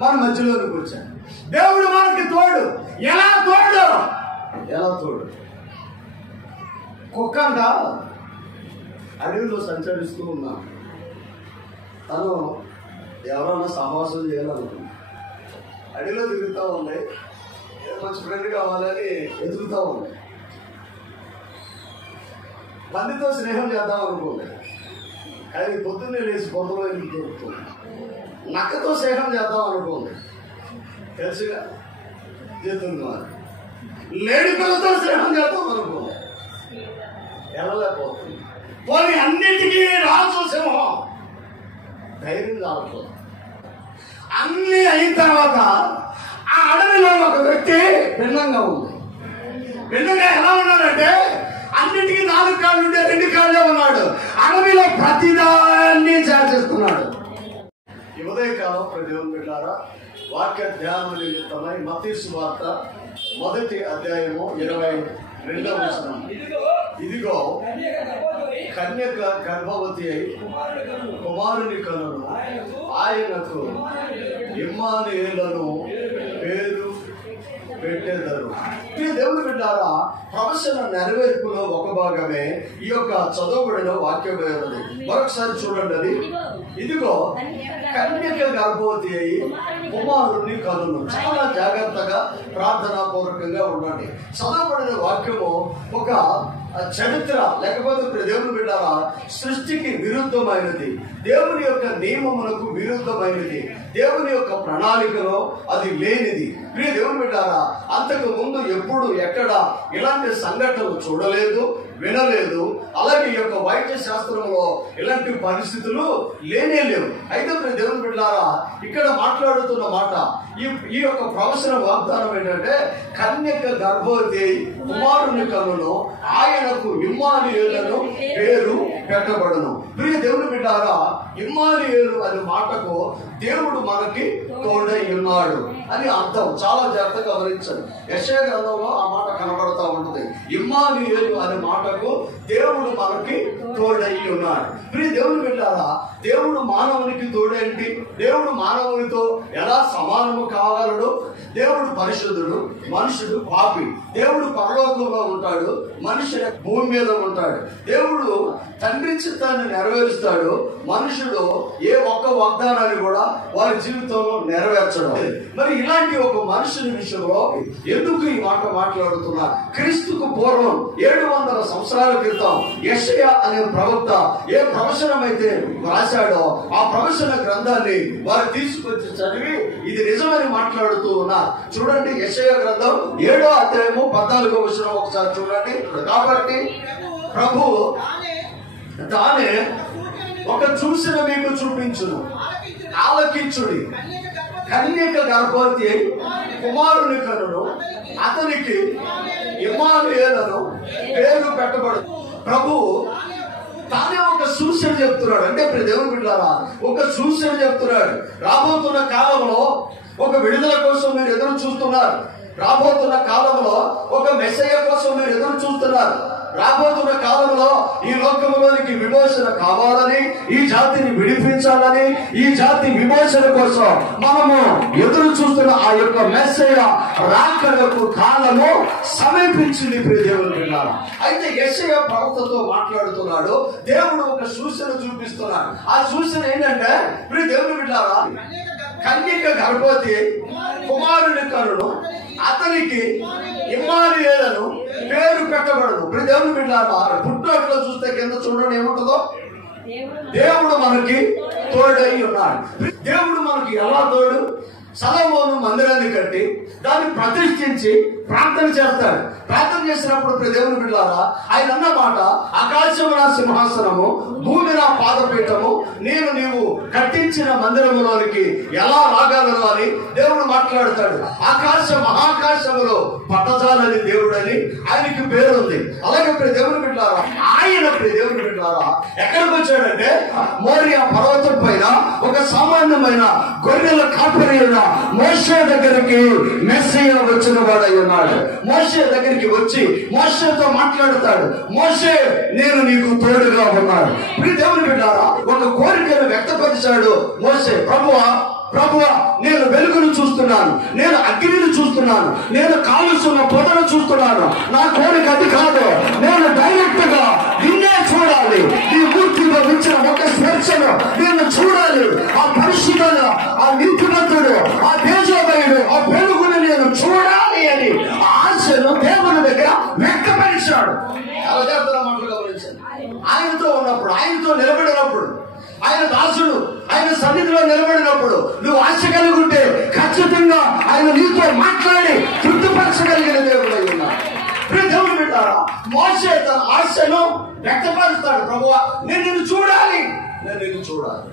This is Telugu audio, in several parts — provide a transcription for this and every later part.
మన మధ్యలోకి వచ్చాడు. దేవుడు మనకి తోడు. ఎలా తోడు? ఎలా తోడు? కుక్కంట అడవిలో సంచరిస్తూ ఉన్నాను. తను ఎవరన్నా సహవాసం చేయాలనుకుంది. అడవిలో తిరుగుతూ ఉంది. మంచి ఫ్రెండ్ కావాలని ఎదుగుతూ ఉంది. పందితో స్నేహం చేద్దాం అనుకోండి, అది పొద్దున్నే లేచి పొందలో ఎందుకు దొరుకుతుంది. నక్కతో స్నేహం చేద్దాం అనుకోండి, తెలుసుగా చేస్తుంది. మరి లేడికలతో స్నేహం చేద్దాం అనుకోండి, వెళ్ళలేకపోతుంది. పోనీ అన్నిటికీ రాసు సింహం ధైర్యం రావట్లేదు. అన్నీ అయిన తర్వాత ఆ అడవిలో ఒక వ్యక్తి భిన్నంగా ఉంది. భిన్నంగా ఎలా ఉన్నాడంటే అన్నిటికీ 4 కాళ్ళు ఉంటే 2 కాళ్ళే ఉన్నాడు. అడవిలో ప్రతిదాన్ని చేస్తున్నాడు. ఈ ఉదయకాలం దేవుని బిడ్డలారా, వాక్య ధ్యానం నిమిత్తమై మత్తయి సువార్త 1వ అధ్యాయము 22వ వచనం. ఇదిగో కన్యక గర్భవతి అయి కుమారుని కనును, ఆయనకు ఇమ్మానుయేలును పేరు పెట్టేదారు. దేవుని బిడ్డారా, ప్రవచన నెరవేర్పులో ఒక భాగమే ఈ యొక్క చదవబడిన వాక్యం. మరొకసారి చూడండి. అది ఇదిగో కన్యక గర్భవతి అయి కుమారుని కనును. చాలా జాగ్రత్తగా ప్రార్థనా పూర్వకంగా ఉండండి. చదవబడిన వాక్యము ఒక చరిత్ర, లేకపోతే దేవుని బిడ్డారా సృష్టికి విరుద్ధమైనది, దేవుని యొక్క నియమములకు విరుద్ధమైనది, దేవుని యొక్క ప్రణాళికలో అది లేనిది. ప్రియ దేవుని బిడ్డారా, అంతకు ముందు ఎప్పుడు ఎక్కడ ఇలాంటి సంఘటనలు చూడలేదు, వినలేదు. అలాగే ఈ యొక్క వైద్య శాస్త్రంలో ఇలాంటి పరిస్థితులు లేనే లేవు. అయితే దేవుని బిడ్డలారా, ఇక్కడ మాట్లాడుతున్న మాట, ఈ యొక్క ప్రవచన వాగ్దానం ఏంటంటే కన్యక గర్భవతి కుమారుని కనును, ఆయనకు ఇమ్మానుయేలును పేరు పెట్టబడును. ప్రియ దేవుని బిడ్డలారా, ఇమ్మానుయేలు అనే మాటకు దేవుడు మనకి తోడై ఉన్నాడు అని అర్థం. చాలా జాగ్రత్తగా గమనించండి. యెషయా గ్రంథంలో ఆ మాట కనబడతా ఉంటుంది. ఇమ్మానుయేలు అనే మాటకు దేవుడు మనకి తోడై ఉన్నాడు. ప్రియ దేవుని బిడ్డలారా, దేవుడు మానవునికి తోడేంటి? దేవుడు మానవునితో ఎలా సమానము కాగలడు? దేవుడు పరిశుద్ధుడు, మనుషుడు పాపి. దేవుడు పరలోకంలో ఉంటాడు, మనుషుడు భూమి మీద ఉంటాడు. దేవుడు తండ్రి చిత్తాన్ని నెరవేరుస్తాడు. మనుషుడు ఏ ఒక్క వాగ్దానాన్ని కూడా వారి జీవితంలో నెరవేర్చడం. మరి ఇలాంటి ఒక మనుషుని విషయంలో ఎందుకు ఈ మాట మాట్లాడుతున్నా? క్రీస్తుకు పూర్వం 700 సంవత్సరాల క్రితం యెషయా అనే ప్రవక్త ఏ ప్రవచనం అయితే రాశాడో ఆ ప్రవచన గ్రంథాన్ని వారు తీసుకొచ్చి చదివి ఇది నిజమని మాట్లాడుతూ ఉన్నారు. చూడండి, యెషయా గ్రంథం 7వ అధ్యాయము 14వ వచనం ఒకసారి చూడండి. కాబట్టి ప్రభు తానే ఒక చూసిన మీకు చూపించును, ఆలకించుడి. కన్యక గర్భవతి అయి కుమారుని కనును, అతనికి ఇమ్మానుయేలును పేరు పెట్టబడు. ప్రభు తానే ఒక సూచన చెప్తున్నాడు. అంటే దేవుని బిడ్డలారా, ఒక సూచన చెప్తున్నాడు. రాబోతున్న కాలంలో ఒక విడుదల కోసం మీరు ఎదురు చూస్తున్నారు. రాబోతున్న కాలంలో ఒక మెస్సయ్య కోసం మీరు ఎదురు చూస్తున్నారు. రాబోతున్న కాలంలో ఈ లోకంలోనికి విమోచన కావాలని, ఈ జాతిని విడిపించాలని, ఈ జాతి విమోచన కోసం మనము ఎదురు చూస్తున్న ఆ యొక్క మెస్సయ్య రాకడకు కాలము సమీపించింది. ప్రియ దేవుని బిడ్డలారా, అయితే యెషయా ప్రవక్తతో మాట్లాడుతున్నాడు. దేవుడు ఒక సూచన చూపిస్తున్నాడు. ఆ సూచన ఏంటంటే, ప్రియ దేవుని బిడ్డలారా, కన్యక గర్భవతి కుమారుని కనును, అతనికి ఇమ్మానుయేలును పేరు పెట్టబడను. ప్రియ దేవుని బిడ్డలారా, పుట్టినట్లో చూస్తే కింద చూడండి ఏముంటుందో, దేవుడు మనకి తోడై ఉన్నాడు. దేవుడు మనకి ఎలా తోడు? సొలొమోను మందిరాన్ని కట్టి దాన్ని ప్రతిష్ఠించి ప్రార్థన చేస్తాడు. ప్రార్థన చేసినప్పుడు దేవుని బిడ్డలారా, ఆయన అన్న మాట, ఆకాశము నా సింహాసనము, భూమి నా పాదపీఠము, నేను నీవు కట్టించిన మందిరములోనికి ఎలా రాగలను అని దేవుడు మాట్లాడతాడు. ఆకాశ మహాకాశములో పట్టజాలని దేవుడని ఆయనకి పేరుంది. అలాగే దేవుని బిడ్డలారా, ఆయన దేవుని బిడ్డ బిడ్డలారా ఎక్కడికి వచ్చాడంటే మోరియా పర్వతం పైన ఒక సామాన్యమైన గొర్రెల కాపరి అయిన మోషే దగ్గరికి మెస్సయ్య వచ్చిన వాడై ఉన్నాడు. మోషే దగ్గరికి వచ్చి మోషేతో మాట్లాడతాడు. మోషే, నేను నీకు తోడుగా ఉన్నాడు. దేవుని బిడ్డలారా ఒక కోరికను వ్యక్తపరిచాడు మోషే. ప్రభువా నేను వెలుగును చూస్తున్నాను, నేను అగ్నిని చూస్తున్నాను, నేను కాలుస్తున్న పొదను చూస్తున్నాను. నా కోరిక అది కాదు, నేను డైరెక్ట్ గా నిన్నే చూడాలి. నీ మూర్తిలో ఇచ్చిన ఒక స్పర్శను నేను చూడాలి. ఆ పరిశుద్ధుడు, ఆ నీతిమంతుడు, ఆ తేజోమయుడు, ఆ వెలుగుని నేను చూడాలి అని ఆ ఆశను దేవుని దగ్గర వ్యక్తపరిచాడు. చాలా జాగ్రత్తగా మాటలు గమనించండి. ఆయనతో ఉన్నప్పుడు, ఆయనతో నిలబడినప్పుడు, ఆయన దాసుడు ఆయన సన్నిధిలో నిలబడినప్పుడు నువ్వు ఆశ కలిగి ఉంటే ఖచ్చితంగా ఆయన నీతో మాట్లాడి తృప్తిపరచగలిగిన దేవుడు అయి ఉన్నాడు. దేవుడు వింటారా మోషే తన ఆశను వ్యక్తపరుస్తాడు. ప్రభువా నేను నిన్ను చూడాలి, నేను నిన్ను చూడాలి.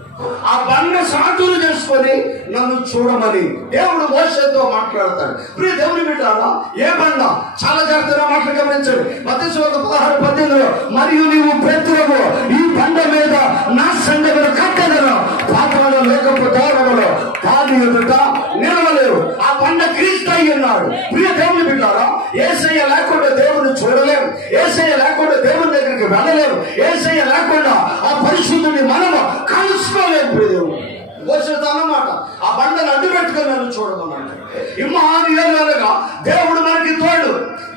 ఆ బండ సాధులు చేసుకొని నన్ను చూడమని దేవుడు మోషేతో మాట్లాడతాడు. దేవుని బిడ్డారా ఏ బండ? చాలా జాగ్రత్తగా మాటలు గమనించండి. మత్తయి 16:18 మరియు నీవు పేతురువు, ఈ బండ మీద నా సంఘమును కట్టెదను, పాతాళ లోకపు ద్వారములు దాని ఎదుట నిలవలేవు. ఆ బండ క్రీస్తు అయి ఉన్నాడు. దేవుని బిడ్డారా యేసయ్య లేకుండా దేవుని చూడలేము, యేసయ్య లేకుండా దేవుని దగ్గరికి వెళ్ళలేము, యేసయ్య లేకుండా ఆ పరిశుద్ధుని మనము కలుసుకోలేము. అన్నమాట ఆ బండను అడ్డు పెట్టుకొని నన్ను చూడమన్నాడు. ఇమ్మానుయేలుగా దేవుడు మనకి తోడు.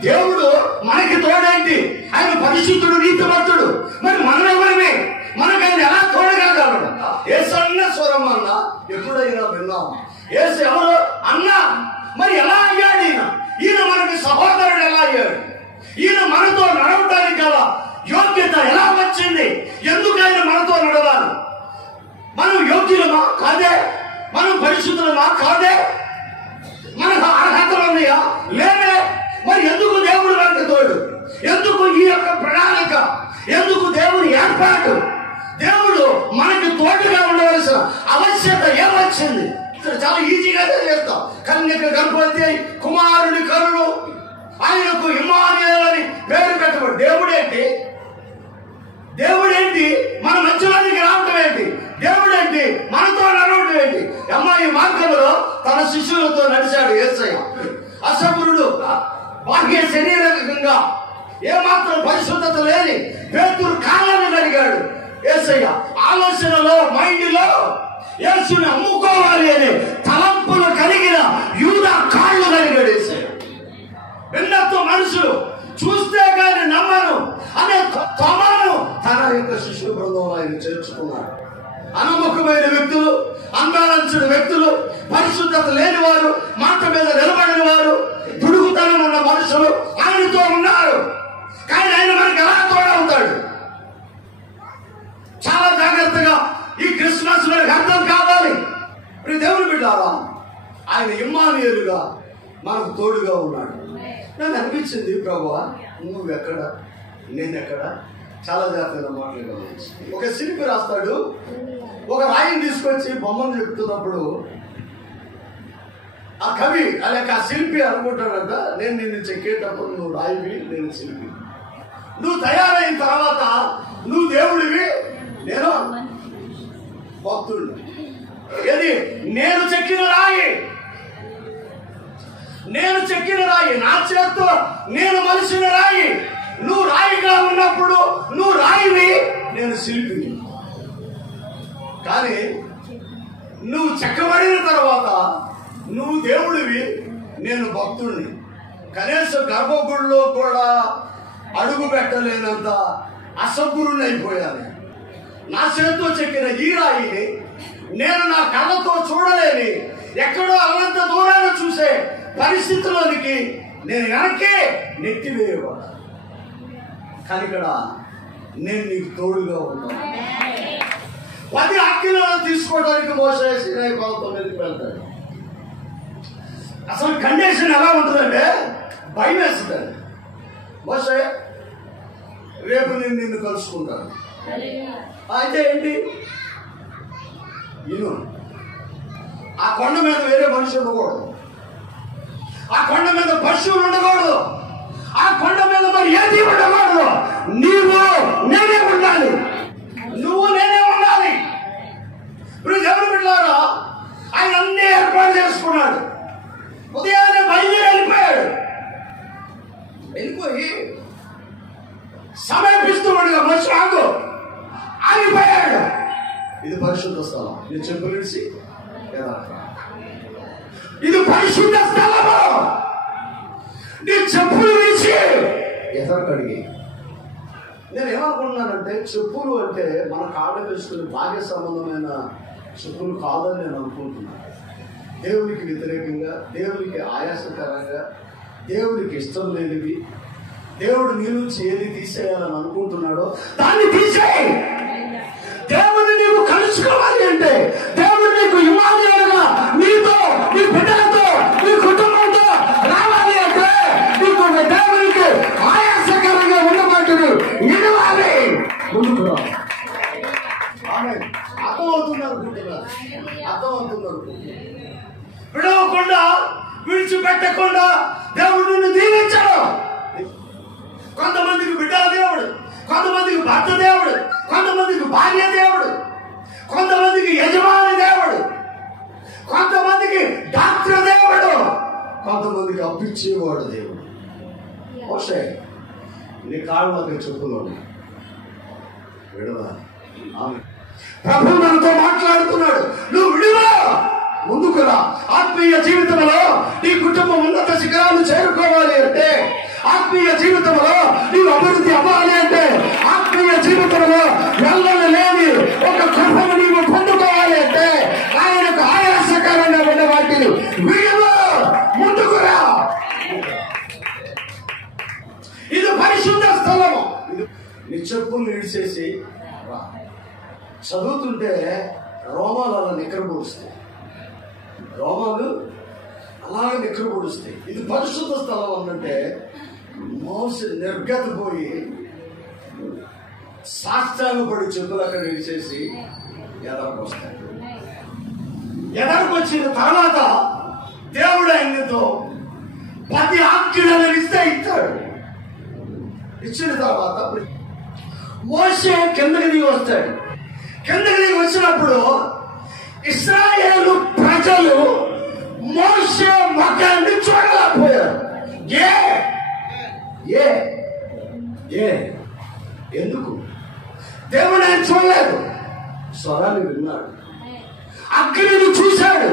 దేవుడు మనకి తోడేంటి? ఆయన పరిశుద్ధుడు, నీతిమంతుడు. మరి మనం ఎవరిని? మనకు ఆయన ఎలా తోడుగాగలడు? యేసన్న స్వరం అన్నా ఎప్పుడైనా విన్నాము. యేసు ఎవరు అన్నా? మరి ఎలా అయ్యాడు ఈయన? ఈయన మనకి సహోదరుడు ఎలా అయ్యాడు? ఈయన మనతో నడవడానికి గల యోగ్యత ఎలా వచ్చింది? ఎందుకు ఆయన మనతో నడవాలి? మనం యోగ్యులమా? కాదే. మనం పరిశుద్ధులమా? కాదే. మనకు అర్హతలు ఉన్నాయా? లేవే. మరి ఎందుకు దేవుడు మనకి తోడు? ఎందుకు ఈ యొక్క ప్రణాళిక? ఎందుకు దేవుని ఏర్పాటు? దేవుడు మనకి తోడుగా ఉండవలసిన ఆవశ్యకత ఏమొచ్చింది? చాలా ఈజీగానే చేస్తాం. కన్యక గర్భవతి అయి కుమారుని కరుడు, ఆయనకు ఇమ్మానుయేలు అని పేరు పెట్టబడి దేవుడేంటి మన మధ్యలోనికి రావడం ఏంటి? దేవుడేంటి మనతో నడవడం ఏంటి? అమ్మాయి మార్గంలో తన శిష్యులతో నడిచాడు యేసయ్య. అసమరుడు, బాహ్య శరీరకంగా ఏమాత్రం పరిశుద్ధత లేని పేతురు కాళ్ళని కడిగాడు యేసయ్య. ఆలోచనలో, మైండ్లో యేసుని అమ్ముకోవాలి అనే తలంపులు కలిగిన యూదా కాళ్ళు కడిగాడు యేసయ్య. భిన్నత్వ మనుషులు చూస్తే కానీ నమ్మను అనే తోమాను తన యొక్క శిష్యు బృందంలో ఆయన చేర్చుకున్నాడు. అనుముఖమైన వ్యక్తులు, అందాలంచిన వ్యక్తులు, పరిశుద్ధత లేని వారు, మాట మీద నిలబడిన వారు, దుడుగుతనం ఉన్న మనుషులు ఆయనతో ఉన్నారు. కానీ ఆయన మనకి ఎలా తోడవుతాడు? చాలా జాగ్రత్తగా ఈ క్రిస్మస్ మనకు అర్థం కావాలి. దేవుని బిడ్డారా ఆయన ఇమ్మానుయేలుగా మనకు తోడుగా ఉన్నాడు. నాకు అనిపించింది, ప్రభువా నువ్వెక్కడ, నేనెక్కడ? చాలా జాగ్రత్తగా మాట్లాడగలను. ఒక శిల్పి రాస్తాడు, ఒక రాయిని తీసుకొచ్చి బొమ్మను చెప్తున్నప్పుడు ఆ కవి అలాగే ఆ శిల్పి అనుకుంటాడంట, నేను నిన్ను చెక్కేటప్పుడు నువ్వు రాయివి, నేను శిల్పి. నువ్వు తయారైన తర్వాత నువ్వు దేవుడివి, నేను భక్తుడు. ఏది? నేను చెక్కిన రాయి, నేను చెక్కిన రాయి, నా చేత్తో నేను మలిసిన రాయి. నువ్వు రాయిగా ఉన్నప్పుడు నువ్వు రాయివి, నేను శిల్పిని. కానీ నువ్వు చెక్కబడిన తర్వాత నువ్వు దేవుడివి, నేను భక్తుడిని. కనీసం గర్భగుడిలో కూడా అడుగు పెట్టలేనంత అసభ్యుడిని అయిపోయాను. నా చేతితో చెక్కిన ఈ రాయిని నేను నా కళ్ళతో చూడలేని, ఎక్కడో అనంత దూరాన్ని చూసే పరిస్థితిలోనికి నేను వెనక్కి నెట్టివేయకూడదు. కానీ ఇక్కడ నేను నీకు తోడుగా ఉన్నాను. 10 ఆజ్ఞలను తీసుకోవడానికి మోషే సీనాయి పర్వతం మీదకి వెళ్తాడు. అసలు కండిషన్ ఎలా ఉంటుందంటే భయం వేస్తుందండి. మోషే రేపు నేను నిన్ను కలుసుకుంటాను. అయితే ఏంటి? ఇను ఆ కొండ మీద వేరే మనిషి ఉండకూడదు, ఆ కొండ మీద పశువులు ఉండకూడదు, ఆ కొండ మీద మరి ఏది ఉండకూడదు, నీవు నేనే ఉండాలి. కొంచెం ఆగు, ఆగిపోయాడు. ఇది పరిశుద్ధ స్థలం. నీ చెప్పులు విడిచి ఇది పరిశుద్ధ స్థలము. నీ చెప్పులు విడిచి ఎదరకడిగి. నేను ఏమనుకుంటున్నానంటే చెప్పులు అంటే మన కాళ్ళు వేసుకుని భాగ్య సంబంధమైన చెప్పులు కాదని నేను అనుకుంటున్నాను. దేవునికి వ్యతిరేకంగా, దేవునికి ఆయాసకరంగా, దేవునికి ఇష్టం లేనివి, దేవుడు నీ నుంచి ఏది తీసేయాలని అనుకుంటున్నాడో దాన్ని తీసేయి. దేవుడిని నీవు కలుసుకోవాలి అంటే, దేవుడు నీకు ఇమానుయేలుగా నీతో, నీ బిడ్డలతో, నీ కుటుంబంతో రావాలి అంటే నీకు దేవునికి ఆయాసకరంగా ఉన్నమాటను వినవాలి. ముందుకు రా. అర్థమవుతున్నారు, అర్థమవుతున్నారు. విడవకుండా, విడిచిపెట్టకుండా దేవుడు నిన్ను దీవించాడు. కొంతమందికి బిడ్డ దేవుడు, కొంతమందికి భర్త దేవుడు, కొంతమందికి భార్య దేవుడు, కొంతమందికి యజమాని దేవుడు, కొంతమందికి డాక్టర్ దేవుడు, కొంతమందికి అప్పిచ్చేవాడు దేవుడు. మోషే నీ కాళ్ళకి చెప్పులు విడవాలి. ప్రభు మనతో మాట్లాడుతున్నాడు, నువ్వు విడువా, ముందుకు రా. ఆత్మీయ జీవితంలో నీ కుటుంబం ఉన్నత శిఖరాలు చేరుకోవాలి అంటే, ఆత్మీయ జీవితంలో నీవు అభివృద్ధి అవ్వాలి అంటే, ఆత్మీయ జీవితంలో వెళ్ళని లేని ఒక కృపను నీవు పొందుకోవాలి అంటే, ఆయనకు ఆయాసకరంగా ఉన్న వాటిని విడువ, ముందుకు రా. ఇది పరిశుద్ధ స్థలము. నీ చెప్పులు విడిచేసి రా. చదువుతుంటే రోమాలు అలా నిక్కర పొడుస్తాయి, రోమాలు అలాగే నిక్కర పొడుస్తాయి. ఇది పరిశుద్ధ స్థలం అన్నట్టే మోస నిర్గతపోయి సాష్టాంగ పడి చెప్పులు అక్కడ విడిచేసి ఎదరకు వస్తాడు. ఎదరకు వచ్చిన తర్వాత దేవుడు ఆయనతో 10 ఆజ్ఞలను ఇస్తాడు. ఇచ్చిన తర్వాత మోషే కిందకి దిగి వస్తాడు. కిందకి దిగి వచ్చినప్పుడు ఇశ్రాయేలు ప్రజలు మోషే ముఖాన్ని చూడలేకపోయారు. ఎందుకు? దేవుడు ఆయన చూడలేదు, స్వరాన్ని విన్నాడు, అగ్నిని చూశాడు,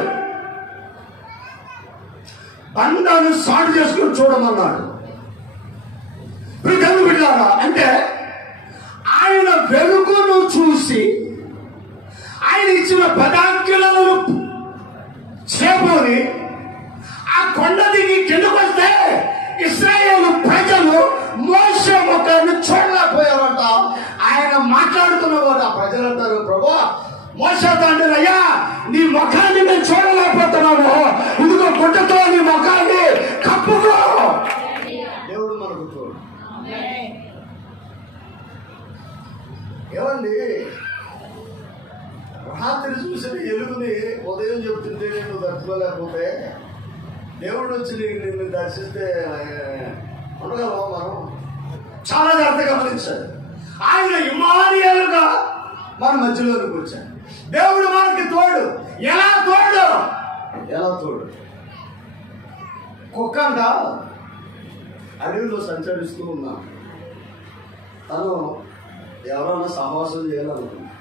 బండాన్ని సాటు చేసుకుని చూడమన్నాడు. ఎందుకు విన్నారా అంటే, ఆయన వెలుగును చూసి ఆయన ఇచ్చిన పదార్థాలను చేపని ఆ కొండ దిగి కిందకు వస్తే ఇశ్రాయేలు ప్రజలు మోషే ముఖాన్ని చూడలేకపోయారంట. ఆయన మాట్లాడుతున్నవాడు ఆ ప్రజలంటారు, ప్రభు మోషేతో అంటే, అయ్యా నీ ముఖాన్ని మేము చూడలేకపోతున్నాము, ఇదిగో గుడ్డతో నీ ముఖాన్ని కప్పుకో. దేవుడు మనకు చూడు. ఏమండి, రాత్రి చూసిన ఎలుగుని ఉదయం చెబుతుంటే నేను దర్శించలేకపోతే దేవుడు వచ్చి నిన్ను దర్శిస్తే ఉండగలవా? మనం చాలా జాగ్రత్తగా గమనించాలి. ఆయన ఇమానుయేలుగా మన మధ్యలోకి వచ్చాడు. దేవుడు మనకి తోడు. ఎలా తోడు? కుక్క అంట అడవిలో సంచరిస్తూ ఉన్నా, తను ఎవరైనా సహవాసం చేయాలనుకుంది.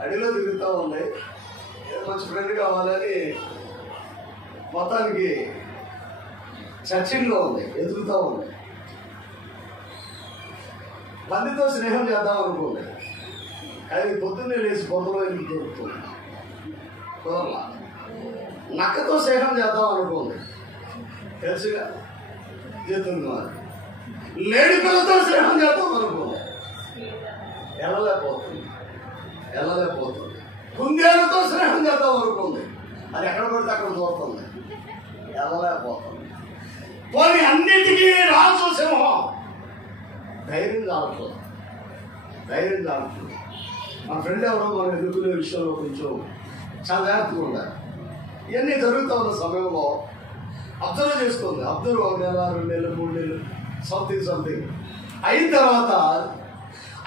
అడవిలో తిరుగుతూ ఉంది, మంచి ఫ్రెండ్ కావాలని మొత్తానికి చర్చింగ్లో ఉంది, ఎదుగుతూ ఉంది. మందితో స్నేహం చేద్దాం అనుకోండి, కానీ పొద్దున్నే లేచి పొద్దులో ఎందుకు దొరుకుతుంది, కుదరలా. నక్కతో స్నేహం చేద్దాం అనుకోండి, తెలుసుగా చేతుంది. మరి లేడి పిల్లతో స్నేహం చేద్దాం అనుకోండి, వెళ్ళలేకపోతుంది. కుందేలతో స్నేహం చేద్దాం అనుకోండి, అది ఎక్కడ పడితే అక్కడ దూరుతుంది, వెళ్ళలేకపోతుంది. పోనీ అన్నిటికీ రాసు సింహం ధైర్యం చాలుతుంది. మన ఫ్రెండ్ ఎవరో మనం ఎదుర్కొనే విషయంలో కొంచెం చాలా జాగ్రత్తగా ఉండాలి. ఇవన్నీ జరుగుతూ ఉన్న సమయంలో అబ్జర్వ్ చేసుకోండి. అబ్జర్వ్ 1 నెల 2 నెలలు 3 నెలలు సంథింగ్ అయిన తర్వాత,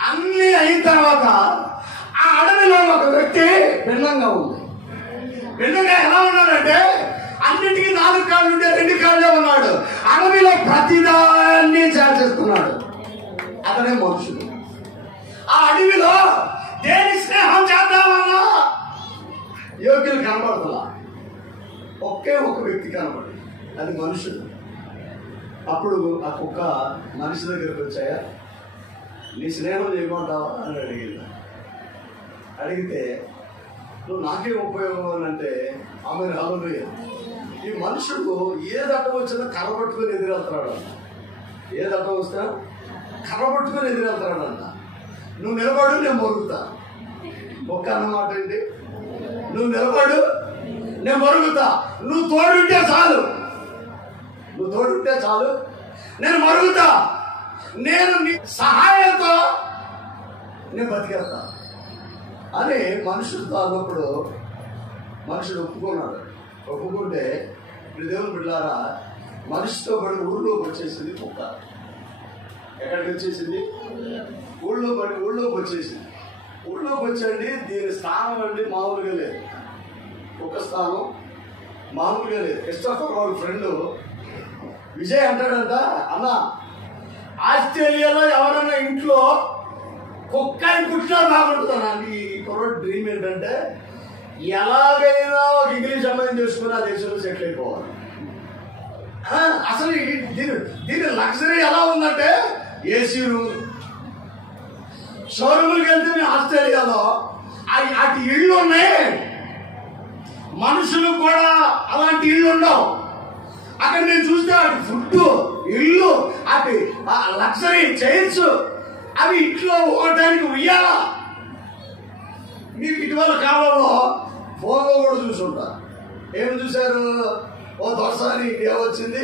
అన్నీ అయిన తర్వాత ఆ అడవిలో ఒక వ్యక్తి భిన్నంగా ఉంది. భిన్నంగా ఎలా ఉన్నాడంటే, అన్నిటికీ 4 కాళ్ళు ఉంటే 2 కాళ్ళే ఉన్నాడు. అడవిలో ప్రతిదాన్ని చేస్తున్నాడు. అతనే మనుషుడు. ఆ అడవిలో దేని స్నేహం చేద్దామన్నా యోగ్యులు కనబడుతున్నా, ఒకే ఒక వ్యక్తి కనబడి, అది మనుషుడు. అప్పుడు ఆ కుక్క మనిషి దగ్గరికి వచ్చాయా, నీ స్నేహం చేయమంటావా అని అడిగింది. అడిగితే నువ్వు నాకే ఉపయోగం అని అంటే ఆమె హల్లెలూయా. ఈ మనుషుడు ఏది అడ్డం వచ్చినా కర్ర పట్టుకొని ఎదురెళ్తాడంట. ఏది అడ్డం వస్తా కర్ర పట్టుకొని ఎదురెళ్తాడంట. నువ్వు నిలబడు, నేను మరుగుతా. ఒక్క అన్నమాట ఏంటి, నువ్వు నిలబడు, నేను మరుగుతా. నువ్వు తోడుంటే చాలు, నువ్వు తోడుంటే చాలు, నేను మరుగుతా. నేను నీ సహాయంతో నేను బతికేస్తా అని మనుషులతో అన్నప్పుడు మనుషుడు ఒప్పుకున్నాడు. ఒప్పుకుంటే ఇప్పుడు దేవుని బిడ్డలారా, మనిషితో పడి ఊళ్ళోకి వచ్చేసింది కుక్క. ఎక్కడికి వచ్చేసింది? ఊళ్ళోకి వచ్చేసింది. ఊళ్ళోకి వచ్చండి, దీని స్థానం అండి మామూలుగా లేదు. కుక్క స్థానం మామూలుగా లేదు. క్రిస్టోఫర్ వాళ్ళ ఫ్రెండ్ విజయ్ అంటాడంట, అన్న ఆస్ట్రేలియాలో ఎవరైనా ఇంట్లో కుక్కని పుట్టినా బాగుంటుందన్నా. ఈ కుర్రోడ్ డ్రీమ్ ఏంటంటే ఎలాగైనా ఒక ఇంగ్లీష్ అమ్మాయిని చేసుకుని ఆ దేశంలో సెటిల్ అయిపోవాలి. అసలు దీని లగ్జరీ ఎలా ఉందంటే ఏసీ రూమ్. షోరూమ్కి వెళ్తే మేము ఆస్ట్రేలియాలో అటు ఇళ్ళు ఉన్నాయి, మనుషులు కూడా అలాంటి ఇళ్ళు ఉండవు. అక్కడ నేను చూస్తే అటు ఫుడ్, ఇల్లు, అటు లగ్జరీ చైర్స్, అవి ఇంట్లో పోవడానికి ఉయ్యాల. మీకు ఇటీవల కాలంలో ఫోన్లో కూడా చూసుంటారు. ఏమి చూశారు? ఓ దొరసారి ఇండియా వచ్చింది,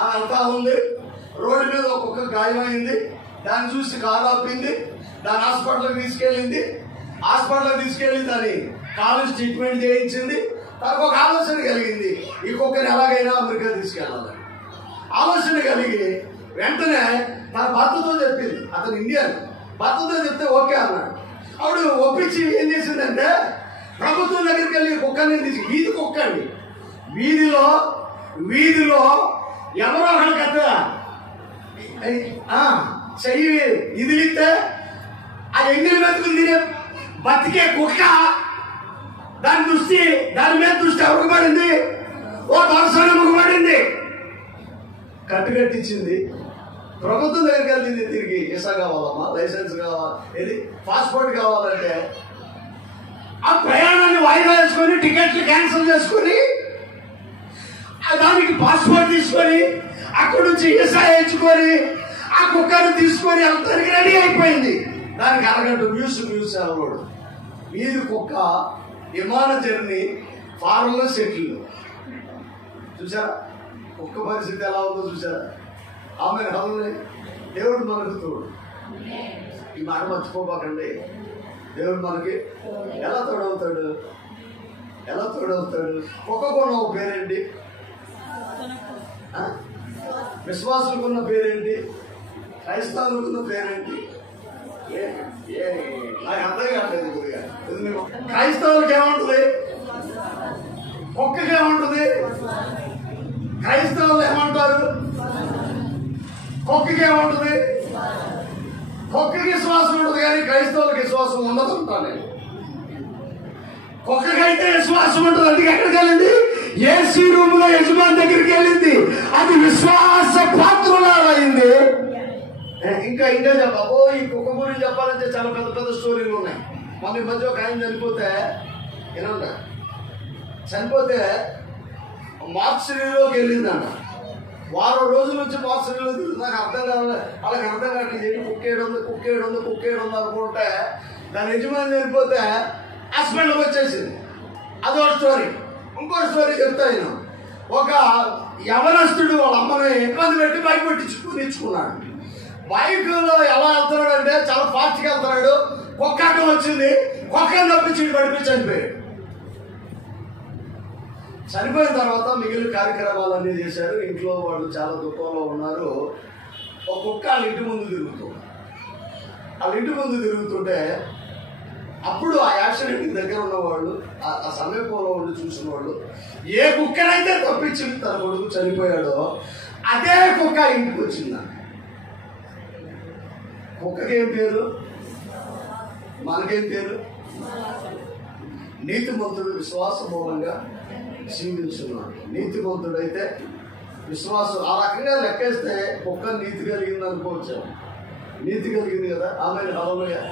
అది అంతా ఉంది, రోడ్డు మీద ఒక్కొక్క గాయమైంది, దాన్ని చూసి కారు ఆపింది, దాని హాస్పిటల్కి తీసుకెళ్ళింది, దాన్ని కాలేజ్ ట్రీట్మెంట్ చేయించింది. తనకు ఒక ఆలోచన కలిగింది, ఈ కుక్కని ఎలాగైనా అమెరికా తీసుకెళ్ళాలని ఆలోచన కలిగి వెంటనే తన భర్తతో చెప్పింది. అతను ఇండియన్, భర్తతో చెప్తే ఓకే అన్నాడు. ఆవిడ ఒప్పించి ఏం చేసిందంటే ప్రభుత్వం దగ్గరికి వెళ్ళి కుక్కని తీసి, వీధి కుక్క అండి, వీధిలో ఎవరో ఒకటి కదా చెయ్యి ఇదిలిస్తే ఆ ఎంగిలి మెతుకులు తినే బతికే కుక్క దాని మీద దృష్టి ఎవరికి పడింది? ఓ దొరసానికి పడింది. కట్టించింది. ప్రభుత్వం దగ్గరికి వెళ్ళింది. తిరిగి వీసా కావాలమ్మా, లైసెన్స్ కావాలి, ఏది పాస్పోర్ట్ కావాలంటే ఆ ప్రయాణాన్ని వాయిదా వేసుకొని టికెట్లు క్యాన్సిల్ చేసుకొని దానికి పాస్పోర్ట్ తీసుకొని అక్కడి నుంచి వీసా వేయించుకొని ఆ కుక్కను తీసుకొని వెళ్తానికి రెడీ అయిపోయింది. దానికి అరగంట న్యూస్ అలవాడు. వీధి కుక్క విమాన జర్నీ ఫారెన్లో సెటిల్. చూసారా కుక్క పరిస్థితి ఎలా ఉందో చూసారా? ఆమె హల్లెలూయా. దేవుడు మనకు తోడు. ఈ మాట మర్చిపోబాకండి. దేవుడు మనకి ఎలా తోడవుతాడు? కుక్కకున్న ఒక పేరేంటి? విశ్వాసులకున్న పేరేంటి? క్రైస్తవులకున్న పేరేంటి? నాకు అర్థం కావట్లేదు గురిగా. క్రైస్తవులకి ఏముంటుంది? కుక్కకి ఏముంటుంది? క్రైస్తవులు ఏమంటారు? కుక్కకి ఏముంటుంది? కుక్కకి విశ్వాసం ఉంటుంది కానీ క్రైస్తవులకి విశ్వాసం ఉండదంటాను నేను. కుక్కకైతే విశ్వాసం ఉంటుంది. అందుకే ఎక్కడికి వెళ్ళింది? ఏసీ రూమ్ లో యజమాని దగ్గరికి వెళ్ళింది. అది విశ్వాస పాత్రులైంది. ఇంకా చెప్పబో ఈ కుక్క గురించి చెప్పాలంటే చాలా పెద్ద స్టోరీలు ఉన్నాయి. మన ఈ మధ్య ఒక ఆయన చనిపోతే మార్చరీలోకి వెళ్ళిందన్న. వారం రోజుల నుంచి మార్చరీలో తిరిగి నాకు అర్థం కావాలి, వాళ్ళకి అర్థం కావట్లేదు. కుక్కేడు అనుకుంటే దాని యజమాని చనిపోతే హాస్పిటల్కి వచ్చేసింది. అదో స్టోరీ. ఇంకో స్టోరీ చెప్తా నేను. ఒక యవనస్తుడు వాళ్ళ అమ్మని ఇబ్బంది పెట్టి బైక్ పెట్టించుకున్నాడు. బైక్లో ఎలా వెళ్తున్నాడు అంటే చాలా ఫాస్ట్గా వెళ్తున్నాడు. కుక్కాటం వచ్చింది, కుక్కని తప్పించి పడిపోయి చనిపోయాడు. చనిపోయిన తర్వాత మిగిలిన కార్యక్రమాలన్నీ చేశారు. ఇంట్లో వాళ్ళు చాలా దుఃఖంలో ఉన్నారు. ఒక కుక్క వాళ్ళ ఇంటి ముందు తిరుగుతుంటే అప్పుడు ఆ యాక్సిడెంట్ దగ్గర ఉన్నవాళ్ళు, ఆ సమీపంలో ఉండి చూసిన వాళ్ళు, ఏ కుక్కనైతే తప్పించి తన కొడుకు చనిపోయాడో అదే కుక్క ఇంటికి వచ్చిందా. కుక్కకి ఏం పేరు? మనకేం పేరు? నీతిమంతుడు విశ్వాస మూలంగా జీవించున్నాడు. నీతిమంతుడైతే విశ్వాసం ఆ రకంగా లెక్కేస్తే కుక్క నీతి కలిగింది అనుకోవచ్చు. నీతి కలిగింది కదా ఆమె. హల్లెలూయా.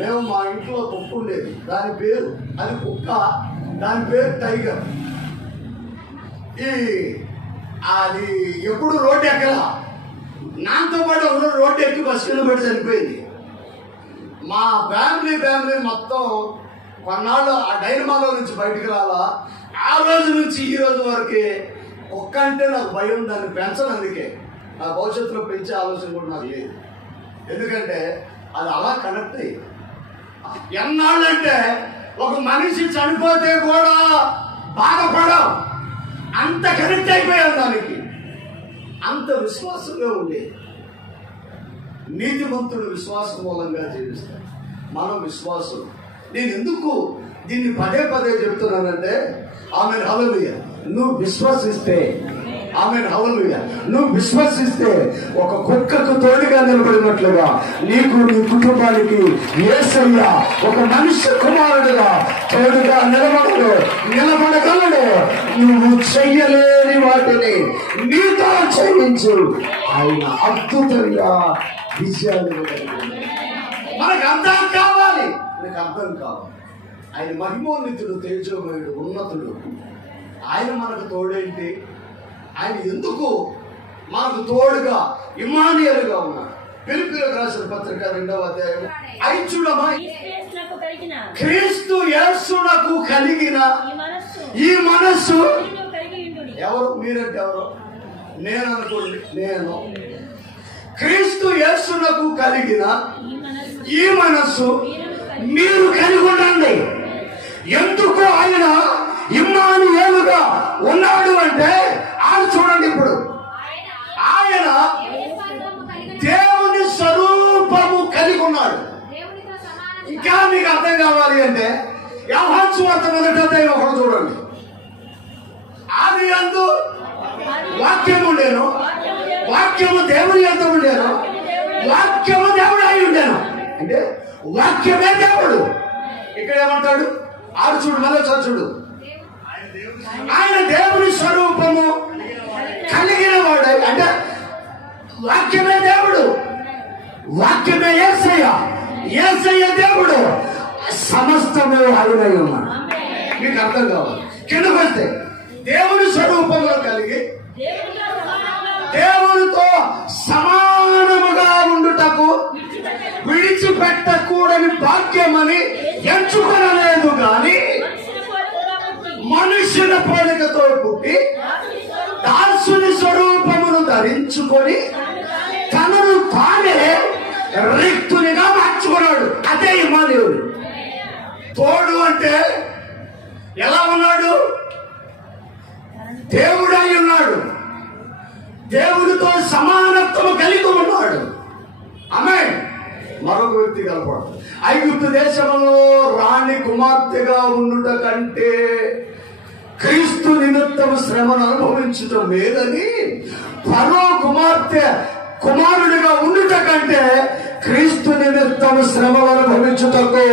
మేము మా ఇంట్లో కుక్క ఉండేది, దాని పేరు అది కుక్క, దాని పేరు టైగర్. అది ఎప్పుడు రోడ్డు ఎక్కలా, నాతో పాటు ఒకరోజు రోడ్డు ఎక్కి బస్సు కింద పెట్టి చనిపోయింది. మా ఫ్యామిలీ మొత్తం కొన్నాళ్ళు ఆ డైనమాలో నుంచి బయటకు రాలా. ఆ రోజు నుంచి ఈ రోజు వరకు కుక్క అంటే నాకు భయం, దాన్ని పెంచను. అందుకే నా భవిష్యత్తులో పెంచే ఆలోచన కూడా నాకు లేదు. ఎందుకంటే అది అలా కనెక్ట్ అయ్యి ఎన్నాళ్ళంటే ఒక మనిషి చనిపోతే కూడా బాధపడం, అంత కనెక్ట్ అయిపోయాం దానికి, అంత విశ్వాసంగా ఉండేది. నీతిమంతుడు విశ్వాసం మూలంగా జీవిస్తాడు. మనం విశ్వాసం. నేను ఎందుకు దీన్ని పదే చెప్తున్నానంటే ఆమెను హల్లెలూయా, నువ్వు విశ్వసిస్తే, ఆమెను హల్లెలూయా, నువ్వు విశ్వసిస్తే ఒక కుక్కకు తోడుగా నిలబడినట్లుగా నీకు నీ కుటుంబానికి యేసయ్య ఒక మనుష్య కుమారుడుగా తోడుగా నిలబడగలడు. నువ్వు చెయ్యలేని వాటిని నీతో చేయించు ఆయన అద్భుతంగా విజయాలు. మనకు అర్థం కావాలి, మనకు అర్థం కావాలి. ఆయన మహిమోన్నతుడు, తేజోమయుడు, ఉన్నతుడు. ఆయన మనకు తోడేంటి? ఆయన ఎందుకు మనకు తోడుగా ఇమ్మానుయేలుగా ఉన్నాడు? ఫిలిప్పీయులకు రాసిన పత్రిక 2వ అధ్యాయం 5 చూడమా. క్రీస్తు యేసునకు కలిగిన ఈ మనస్సు ఎవరు? మీరంటే ఎవరు? నేను అనుకోండి. నేను క్రీస్తు యేసునకు కలిగిన ఈ మనస్సు మీరు కలిగి ఉండండి. ఎందుకు ఆయన ఇమ్మానుయేలుగా ఉన్నాడు అంటే ఆయన చూడండి, ఇప్పుడు ఆయన దేవుని స్వరూపము కలిగి ఉన్నాడు. ఇంకా మీకు అర్థం కావాలి అంటే యోహాను సువార్త 1వ అధ్యాయం 1 చూడండి. ఆదియందు వాక్యము ఉండేను, వాక్యము దేవుని యొద్ద ఉండేను, వాక్యము దేవుడు అయి ఉండేను. అంటే వాక్యమే దేవుడు. ఇక్కడ ఏమంటాడు? 6 చూడు, మళ్ళీ చూడు. ఆయన దేవుని స్వరూపము కలిగిన వాడు. అంటే వాక్యమే దేవుడు, వాక్యమే యేసయ్య, యేసయ్య దేవుడు, సమస్తము ఆయనై ఉన్నాడు. మీకు అర్థం కావాలి. కిందకు వస్తే దేవుని స్వరూపంలో కలిగి దేవునితో సమానముగా ఉండుటకు విడిచిపెట్టకూడని భాగ్యమని ఎంచుకొనలేదు గాని మనుష్యుల పోలికతో పుట్టి దాసుని స్వరూపమును ధరించుకొని తనను తానే రిక్తునిగా మార్చుకున్నాడు. అదే ఇమ్మానుయేలు. తోడు అంటే ఎలా ఉన్నాడు? దేవుడై ఉన్నాడు, దేవుడితో సమానత్వం కలిగి ఉన్నాడు. ఆమేన్. మరొక వ్యక్తి కలపడు. ఐగుప్తు దేశంలో రాణి కుమార్తెగా ఉండుట కంటే క్రీస్తు నిమిత్తం శ్రమను అనుభవించటం మేలని, ఫరో కుమారుడిగా ఉండుట కంటే క్రీస్తు నిమిత్తం శ్రమను అనుభవించుటకు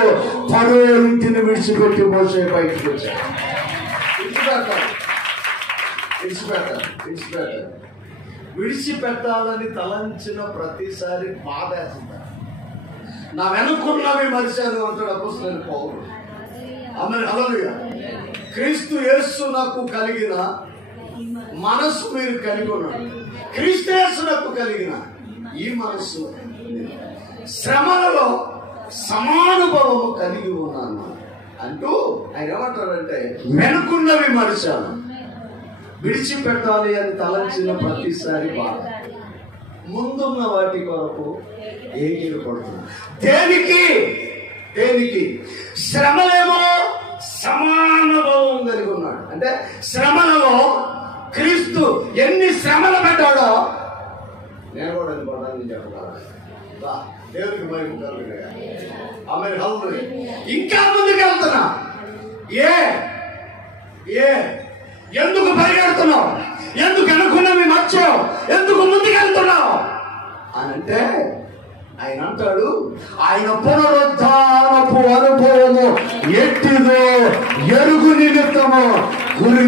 ఫరో ఇంటిని విడిచిపెట్టి మోసే బయటకు వచ్చాడు. విడిచిపెట్టాలని తలంచిన ప్రతిసారి బాధ వేస్తుంది. నా వెనుకున్నవి మరిచాను అంటాడు అపోస్తలుడైన పౌలు. ఆమేన్. హల్లెలూయా. క్రీస్తు యేసు నాకు కలిగిన మనస్సు మీరు కలిగి ఉన్నాడు. క్రీస్తు యేసు నాకు కలిగిన ఈ మనస్సు శ్రమలలో సమానుభవము కలిగి ఉన్నాను అంటూ ఆయన ఏమంటారంటే వెనుకున్నవి మరిచాను, విడిచిపెట్టాలి అని తలంచిన ప్రతిసారి బాధ, ముందున్న వాటి కొరకు ఏగిరి పడుతుంది. దేనికి శ్రమలేమో సమానుభవం కలిగి ఉన్నాడు. అంటే శ్రమలలో క్రీస్తు ఎన్ని శ్రమలు పెట్టాడో నేను కూడా పడాలని చెప్పగలను. దేవునికి మహిమ కలుగుగాక. ఆమేన్. హల్లెలూయా. ఇంకా ముందుకు వెళ్తున్నా. ఎందుకు పరిగెడుతున్నావు? ఎందుకు అనుకున్నవి మర్చావు? ఎందుకు ముందుకు వెళ్తున్నావు అని అంటే ఆయన అంటాడు, ఆయన పునరుద్ధానపు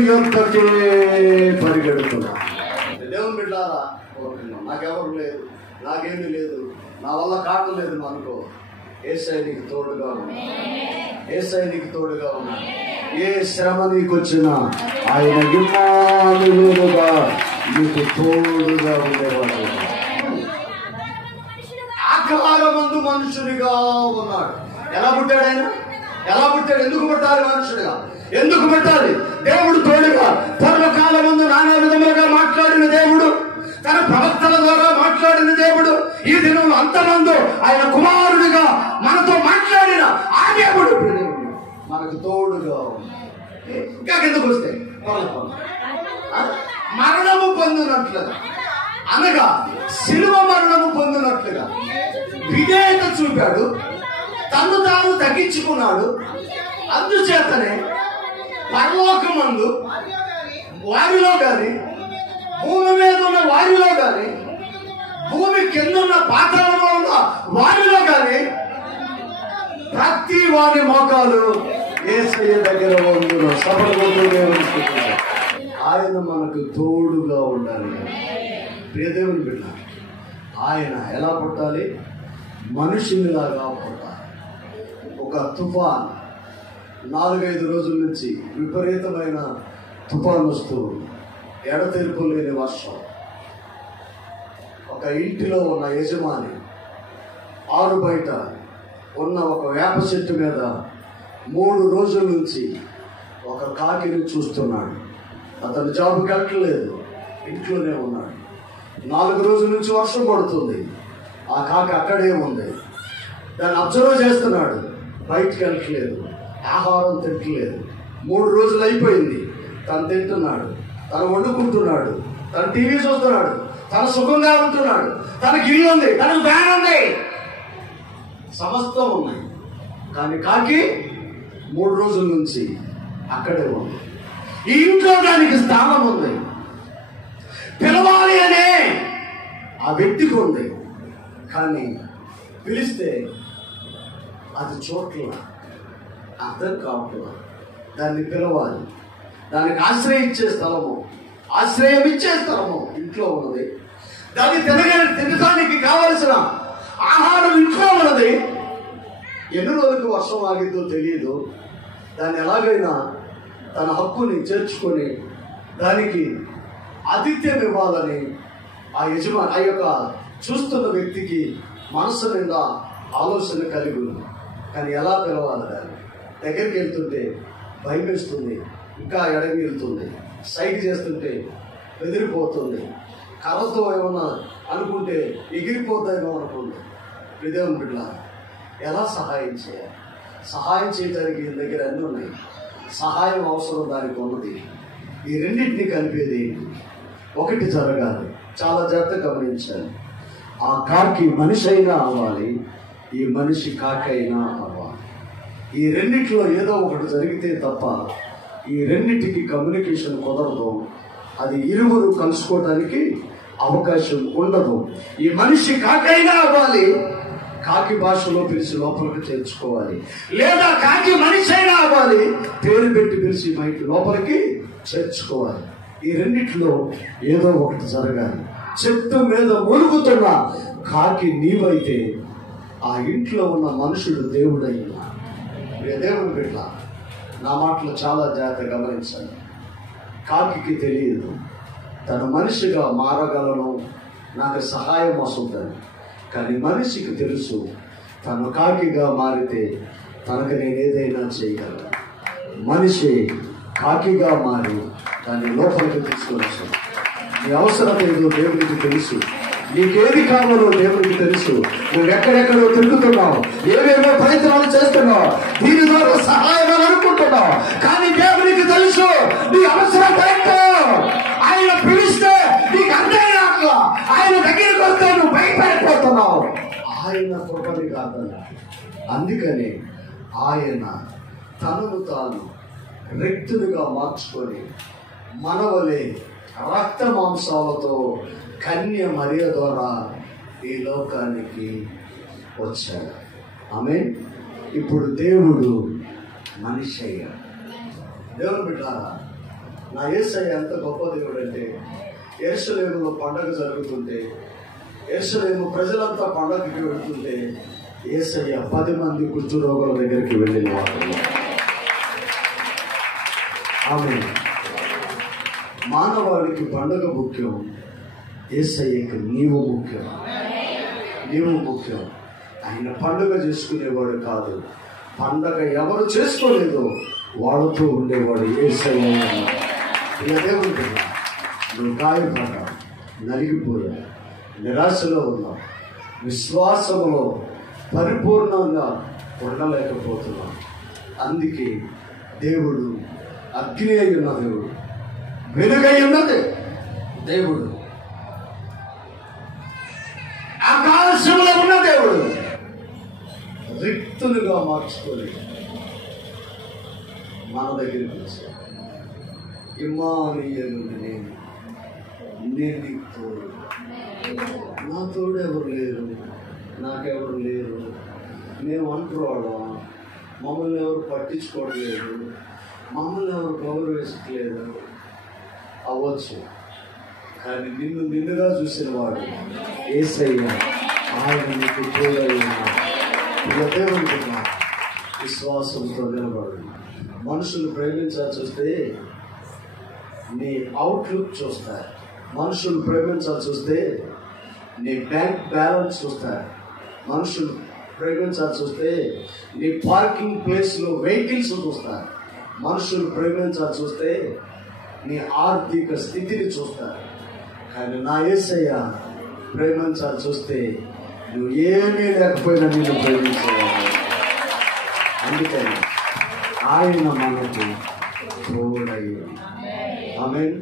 యొక్కకే పరిగెడుతున్నా. దేవుని బిడ్డారా, నాకెవరు లేదు, నాకేమీ లేదు, నా వల్ల కావట్లేదు అనుకో. యేసయ్య నీకు తోడుగా ఉన్నా, యేసయ్య నీకు తోడుగా ఉన్నా. ఏ శ్రమ నీకు వచ్చినా ఆయన ఇమ్మానుయేలుగా నీకు తోడుగా ఉండేవాడు. ఆకారమందు మనుషుడిగా ఉన్నాడు. ఎలా పుట్టాడు ఆయన? ఎలా పుట్టాడు? ఎందుకు పుట్టాలి మనుషుడిగా? ఎందుకు పుట్టాలి? దేవుడు తోడుగా పూర్వకాలమందు నానా విధములుగా మాట్లాడిన దేవుడు, తన ప్రవక్తల ద్వారా మాట్లాడిన దేవుడు, ఈ దినం అంతమందు ఆయన కుమారుడిగా మనతో మాట్లాడిన ఆ దేవుడు మనకు తోడుగా. ఇంకా కిందకు వస్తే మరణము పొందినట్లుగా, అనగా శిలువ మరణము పొందినట్లుగా విధేయత చూపాడు, తను తాను తగ్గించుకున్నాడు. అందుచేతనే పరలోకమందు వారిలో గాని, భూమి మీద ఉన్న వారిలో గాని, భూమి కిందున్న పాతాళంలో ఉన్న వారిలో గాని ప్రతి వారి మోకాలు యేసయ్య దగ్గర వందును. సఫలమవుతూనే ఉంటుంది. ఆయన మనకు తోడుగా ఉండాలి. ప్రియదేవుని బిడ్డ, ఆయన ఎలా పుట్టాలి? మనుషునిలాగా పుట్టాలి. ఒక తుఫాన్ 4-5 రోజుల నుంచి విపరీతమైన తుఫాన్ వస్తూ ఎడతెరిపి లేని వర్షం. ఒక ఇంటిలో ఉన్న యజమాని ఆరు బయట ఉన్న ఒక వేప చెట్టు మీద 3 రోజుల నుంచి ఒక కాకిని చూస్తున్నాడు. అతను జాబుకి వెళ్ళట్లేదు, ఇంట్లోనే ఉన్నాడు. 4 రోజుల నుంచి వర్షం పడుతుంది, ఆ కాకి అక్కడే ఉంది. దాన్ని అబ్జర్వ్ చేస్తున్నాడు, బయటికి వెళ్ళట్లేదు, ఆహారం తింటలేదు. 3 రోజులు అయిపోయింది, తను తింటున్నాడు, తను వండుకుంటున్నాడు, తను టీవీ చూస్తున్నాడు, తను సుఖంగా ఉంటున్నాడు, తనకి ఇల్లు ఉంది, తనకు బ్యాన్ ఉంది, సమస్తం ఉన్నాయి. కానీ కాకి 3 రోజుల నుంచి అక్కడే ఉంది. ఈ ఇంట్లో దానికి స్థానం ఉంది, పిలవాలి అనే ఆ వ్యక్తికి ఉంది. కానీ పిలిస్తే అది చోట్ల అర్థం కావట్లేదు. దాన్ని పిలవాలి, దానికి ఆశ్రయం ఇచ్చే స్థలము, ఆశ్రయం ఇచ్చే స్థలము ఇంట్లో ఉన్నది. దాన్ని తినడానికి కావలసిన ఆహారం ఇంట్లో ఉన్నది. ఎన్ని రోజులకు వర్షం ఆగిందో తెలియదు. దాన్ని ఎలాగైనా తన హక్కుని చేర్చుకొని దానికి ఆతిథ్యం ఇవ్వాలని ఆ యజమాని, ఆ యొక్క చూస్తున్న వ్యక్తికి మనసు నిండా ఆలోచన కలిగి ఉంది. కానీ ఎలా పిలవాలి? దాన్ని దగ్గరికి వెళ్తుంటే భయం వేస్తుంది, ఇంకా ఎడమి వెళ్తుంది, సైడ్ చేస్తుంటే బెదిరిపోతుంది, కర్రతో ఏమన్నా అనుకుంటే ఎగిరిపోతాయేమో అనుకుంది. దేవుని బిడ్డ, ఎలా సహాయం చేయాలి? సహాయం చేయడానికి ఈయన దగ్గర అన్నీ ఉన్నాయి. సహాయం అవసరం దానికి ఉన్నది. ఈ రెండింటినీ కలిపేది ఒకటి జరగాలి. చాలా జాగ్రత్తగా గమనించాలి. ఆ కాకి మనిషి అయినా అవ్వాలి, ఈ మనిషి కాకి అయినా అవ్వాలి. ఈ రెండిట్లో ఏదో ఒకటి జరిగితే తప్ప ఈ రెండింటికి కమ్యూనికేషన్ కుదరదు. అది ఇరువురు కలుసుకోవడానికి అవకాశం ఉండదు. ఈ మనిషి కాకి అయినా అవ్వాలి, కాకి భాషలో పిలిచి లోపలికి చేర్చుకోవాలి, లేదా కాకి మనిషి అయినా అవ్వాలి, పేరు పెట్టి పిలిచి బయట లోపలికి చేర్చుకోవాలి. ఈ రెండిట్లో ఏదో ఒకటి జరగాలి. చెట్టు మీద మురుగుతున్న కాకి నీవైతే ఆ ఇంట్లో ఉన్న మనుషుడు దేవుడైనా. దేవుని బిడ్డ, నా మాటలు చాలా జాగ్రత్తగా గమనించాలి. కాకి తెలియదు తన మనిషిగా మారగలను, నాకు సహాయం వస్తుందని. కానీ మనిషికి తెలుసు తను కాకిగా మారితే తనకు నేను ఏదైనా చేయగలను. మనిషి కాకిగా మారి దాన్ని లోపలికి తీసుకొచ్చు. నీ అవసరం ఏదో దేవుడికి తెలుసు, నీకేది కావాలో దేవుడికి తెలుసు. నువ్వు ఎక్కడెక్కడో తిరుగుతున్నావు, ఏవేవో ప్రయత్నాలు చేస్తున్నావు, దీని ద్వారా సహాయం అనుకుంటున్నావు. కానీ దేవుడికి తెలుసు నీ అవసరం ఏంటో. ఆయన పిలిస్తే నీకు అర్థం కాదు, ఆయన దగ్గరికి వస్తే నువ్వు భయపడిపోతున్నావు. ఆయన కృపని కాదన్నా. అందుకని ఆయన తనను తాను వ్యక్తులుగా మార్చుకొని మనవలే రక్త మాంసాలతో కన్య మరియ ద్వారా ఈ లోకానికి వచ్చాడు. ఆమేన్. ఇప్పుడు దేవుడు మనిషి అయ్యాడు. దేవుని బిడ్డ, నా యేసయ్య ఎంత గొప్ప దేవుడు అంటే, యెరూషలేములో పండగ జరుగుతుంటే, యెరూషలేము ప్రజలంతా పండగకి వెళ్తుంటే యేసయ్య 10 మంది కుష్ఠరోగుల దగ్గరికి వెళ్ళిన వాడు. ఆమె మానవాళికి పండగ ముఖ్యం, యేసయ్యకి నీవు ముఖ్యం. నీవు ముఖ్యం. ఆయన పండుగ చేసుకునేవాడు కాదు, పండగ ఎవరు చేసుకోలేదో వాళ్ళతో ఉండేవాడు యేసయ్య. దేవుడు, నువ్వు గాయపడ్డావు, నలిగిపోయావు, నిరాశలో ఉన్నావు, విశ్వాసంలో పరిపూర్ణంగా ఉండలేకపోతున్నావు. అందుకే దేవుడు అగ్ని అయి ఉన్న దేవుడు, వెలుగై ఉన్నది దేవుడు, ఆకాశంలో ఉన్న దేవుడు రిక్తులుగా మార్చుకోలేదు. మన దగ్గరికి వచ్చాడు. ఇమ్మానుయేలు నేను నీకు తోడు. నా తోడు ఎవరు లేరు, నాకెవరు లేరు, మేము అంటున్నాం, మమ్మల్ని ఎవరు పట్టించుకోవట్లేదు, మమ్మల్ని ఎవరు గౌరవించట్లేదు అవ్వచ్చు. కానీ నిన్నుగా చూసిన వాడు యేసయ్య. ఆయన నీకు తోడై ఉన్నాడు. దేవునికి విశ్వాసంతో నిలబడు. మనుషులు ప్రేమించాల్సి వస్తే నీ అవుట్లుక్ చూస్తారు, మనుషులు ప్రేమించాల్సి వస్తే నీ బ్యాంక్ బ్యాలెన్స్ చూస్తారు, మనుషులు ప్రేమించాల్సి వస్తే నీ పార్కింగ్ ప్లేస్లో వెహికల్స్ చూస్తారు, మనుషులు ప్రేమించాల్సి వస్తే నీ ఆర్థిక స్థితిని చూస్తారు. కానీ నా యేసయ్య ప్రేమించాల్సి వస్తే నువ్వు ఏమీ లేకపోయినా నేను ప్రేమించేవాడు. అందుకని ఆయన మనకు తోడై. ఆమేన్.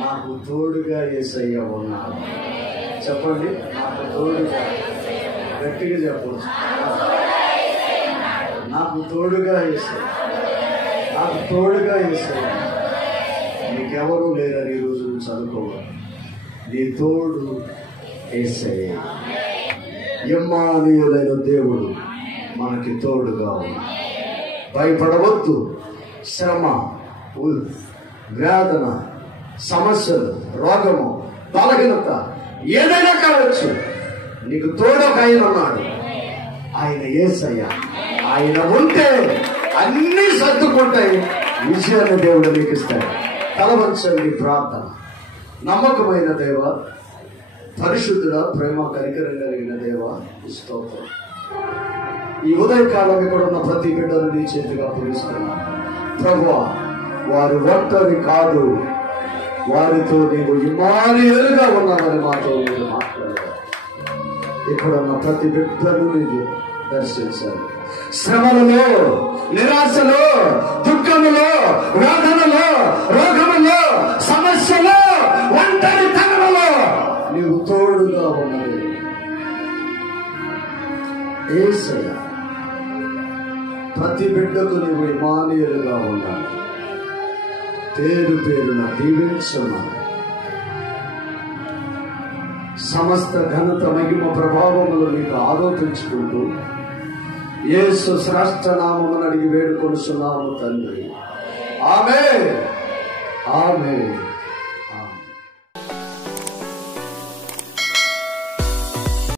నాకు తోడుగా యేసయ్య ఉన్నాడు. చెప్పండి, నాకు తోడుగా. గట్టిగా చెప్పవచ్చు, నాకు తోడుగా యేసయ్య, నాకు తోడుగా యేసయ్య. నీకెవరూ లేదని ఈ రోజు నుంచి అనుకోవాలి. నీ తోడు యేసయ్య. ఇమ్మానుయేలైన దేవుడు మనకి తోడుగా ఉంది. భయపడవద్దు. శ్రమ, వేదన, సమస్యలు, రోగము, బలహీనత ఏదైనా కావచ్చు, నీకు తోడు ఒక ఆయన ఉన్నాడు. ఆయన యేసయ్య. ఆయన ఉంటే అన్నీ సర్దుకుంటాయి. విజయాన్ని దేవుడు నీకు ఇస్తాడు. తలవంచండి. ప్రార్థన. నమ్మకమైన దేవ, పరిశుద్ధుడా, ప్రేమ కనికరం కలిగిన దేవ, స్తోత్రం. ఈ ఉదయకాలం ఇక్కడ ఉన్న ప్రతి బిడ్డను నీ చేతిగా పూజిస్తున్నా ప్రభువా. వారు ఒంటరి కాదు, వారితో నీవు ఇమ్మానుయేలుగా ఉన్నావని మాతో మీరు మాట్లాడారు. ఇక్కడ ఉన్న ప్రతి బిడ్డను నీవు దర్శించాలి. శ్రమలలో, నిరాశలో, దుఃఖములో, వేదనలో, రోగములో, సమస్యలో, ఒంటరితనంలో నీవు తోడుగా ఉన్నది యేసయ్య. ప్రతి బిడ్డకు నీవు ఇమ్మానుయేలుగా ఉన్నావు. పేరు పేరున దీవించున్నావు. సమస్త ఘనత, మహిమ, ప్రభావములు నీకు ఆరోపించుకుంటూ యేసు శ్రేష్ఠ నామమును అడిగి వేడుకొనుచున్నాము తండ్రి. ఆమేన్. ఆమేన్.